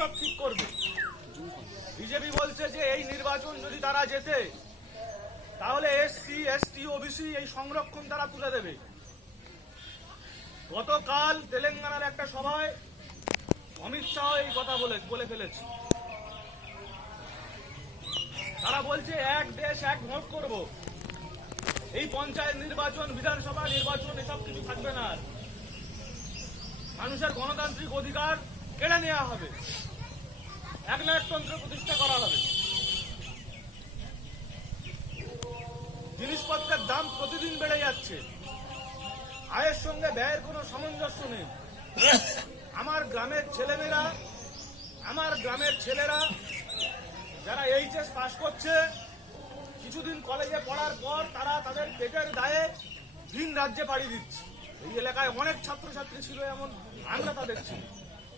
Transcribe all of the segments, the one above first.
সব ঠিক করবে। বিজেপি বলছে যে এই নির্বাচন যদি তারা জেতে তাহলে এসসি এসটি ওবিসি এই সংরক্ষণ তারা তুলে দেবে। গতকাল তেলেঙ্গানার একটা সভায় অমিত শাহ এই কথা বলে ফেলেছে। তারা বলছে এক দেশ এক ভোট করব, এই পঞ্চায়েত নির্বাচন বিধানসভা নির্বাচন এসব কিছু থাকবে না। মানুষের গণতান্ত্রিক অধিকার কেড়ে নেওয়া হবে, একনায়কতন্ত্র প্রতিষ্ঠা করা হবে। জিনিসপত্রের দাম প্রতিদিন বেড়ে যাচ্ছে, আয়ের সঙ্গে ব্যয়ের কোনো সামঞ্জস্য নেই। আমার গ্রামের ছেলেরা যারা এইচএস পাস করছে, কিছুদিন কলেজে পড়ার পর তারা তাদের পেটের দায়ে ভিন রাজ্যে পাড়ি দিচ্ছে। এই এলাকায় অনেক ছাত্রছাত্রী ছিল এমন, আমরা তা দেখছি।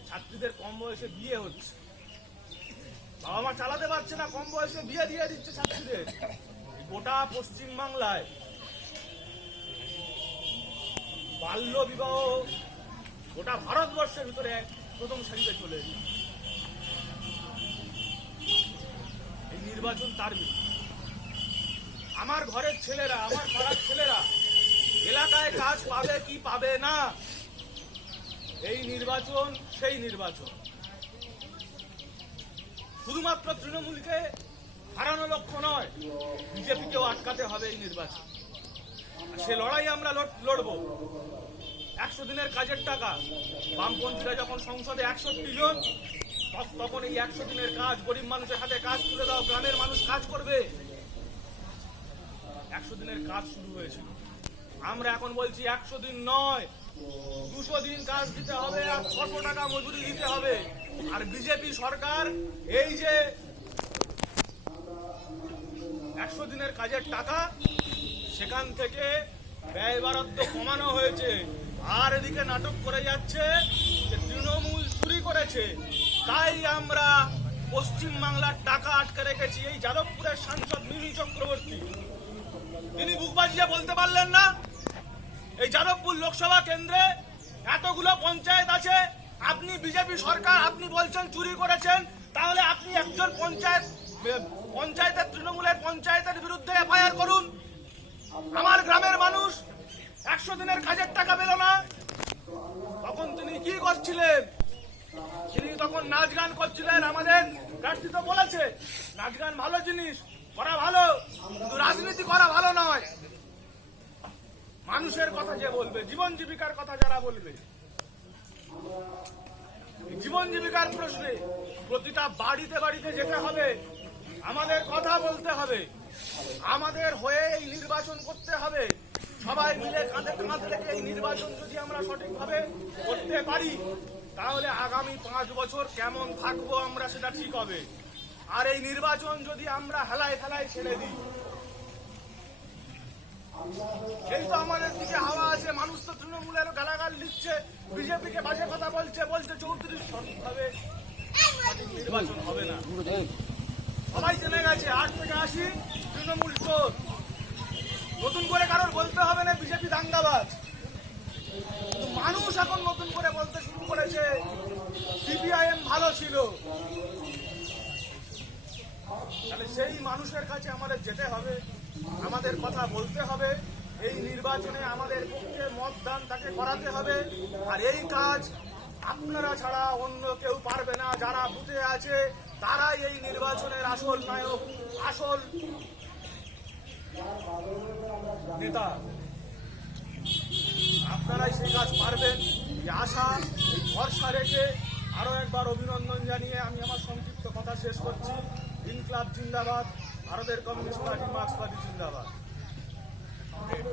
ছাত্রীদের কম বয়সে বিয়ে হচ্ছে, বাবা মা চালাতে পারছে না, কম বয়সে বিয়ে দিয়ে দিচ্ছে ছাত্রীদের। গোটা পশ্চিমবাংলায় বাল্য বিবাহ গোটা ভারতবর্ষের ভিতরে প্রথম সারিতে চলে এসেছে। এই নির্বাচন তার বিরুদ্ধে। আমার ঘরের ছেলেরা, আমার পাড়ার ছেলেরা এলাকায় কাজ পাবে কি পাবে না, এই নির্বাচন সেই নির্বাচন। শুধুমাত্র তৃণমূলকে হারানো লক্ষ্য নয়, বিজেপিকেও আটকাতে হবে এই নির্বাচন। সে লড়াই আমরা লড়ব। 100 দিনের কাজের টাকা, বামপন্থীরা যখন সংসদে 61 জন, তখন এই 100 দিনের কাজ গরিব মানুষের হাতে কাজ তুলে দাও, গ্রামের মানুষ কাজ করবে। 100 দিনের কাজ শুরু হয়েছিল। আমরা এখন বলছি 100 দিন নয়, 200 দিন কাজ দিতে হবে আর 600 টাকা মজুরি দিতে হবে। আর বিজেপি সরকার এই যে 100 দিনের কাজের টাকা, সেখান থেকে ব্যয় বরাদ্দ কমানো হয়েছে। আর এদিকে নাটক করে যাচ্ছে যে তৃণমূল চুরি করেছে, তাই আমরা পশ্চিমবাংলার টাকা আটকে রেখেছি। এই যাদবপুরের সাংসদ মিমি চক্রবর্তী তিনি বুক বাজিয়ে বলতে পারলেন না এই যাদবপুর লোকসভা কেন্দ্রে এতগুলো পঞ্চায়েত আছে, আপনি বিজেপি সরকার, আপনি বলছেন চুরি করেছেন, তাহলে আপনি একজন পঞ্চায়েতের তৃণমূলের পঞ্চায়েতের বিরুদ্ধে এফআইআর করুন। আমার গ্রামের মানুষ 100 দিনের কাজের টাকা পেল না, তখন তিনি কি করছিলেন? তিনি তখন নাচ গান করছিলেন। আমাদের প্রার্থী তো বলেছে নাচ গান ভালো জিনিস, করা ভালো, কিন্তু রাজনীতি করা ভালো নয়। মানুষের কথা যে বলবে, জীবন জীবিকার কথা যারা বলবে, জীবন জীবিকার প্রশ্নে প্রতিটা বাড়িতে বাড়িতে যেতে হবে, আমাদের কথা বলতে হবে, আমাদের হয়ে এই নির্বাচন করতে হবে। সবাই মিলে কাঁধে কাঁধ রেখে এই নির্বাচন যদি আমরা সঠিকভাবে করতে পারি, তাহলে আগামী 5 বছর কেমন থাকবো আমরা সেটা ঠিক হবে। আর এই নির্বাচন যদি আমরা হেলায় ফেলায় ছেড়ে দিই, সেই তো আমাদের দিকে হাওয়া আছে। মানুষ তো তৃণমূলের গালাগাল দিচ্ছে, বিজেপিকে বাজে কথা বলছে 34 সঠিকভাবে নির্বাচন হবে না। সবাই জেনে গেছে 8 থেকে 80 তৃণমূল চোর। নতুন করে কারোর বলতে হবে না বিজেপি দাঙ্গাবাজ। মানুষ এখন নতুন করে বলতে শুরু করেছে সিপিআইএম ভালো ছিল। তাহলে সেই মানুষের কাছে আমাদের যেতে হবে, আমাদের কথা বলতে হবে, এই নির্বাচনে আমাদের পক্ষে মতদান তাকে করাতে হবে। আর এই কাজ আপনারা ছাড়া অন্য কেউ পারবে না। যারা বুথে আছে তারাই এই নির্বাচনের আসল নায়ক, আসল নেতা। আপনারাই সেই কাজ পারবেন, এই আশা, এই ভরসা রেখে আরো একবার অভিনন্দন জানিয়ে আমি আমার সংক্ষিপ্ত কথা শেষ করছি। ইনকলাব জিন্দাবাদ, ভারতের কমিউনিস্ট পার্টি মার্ক্সবাদী জিন্দাবাদ।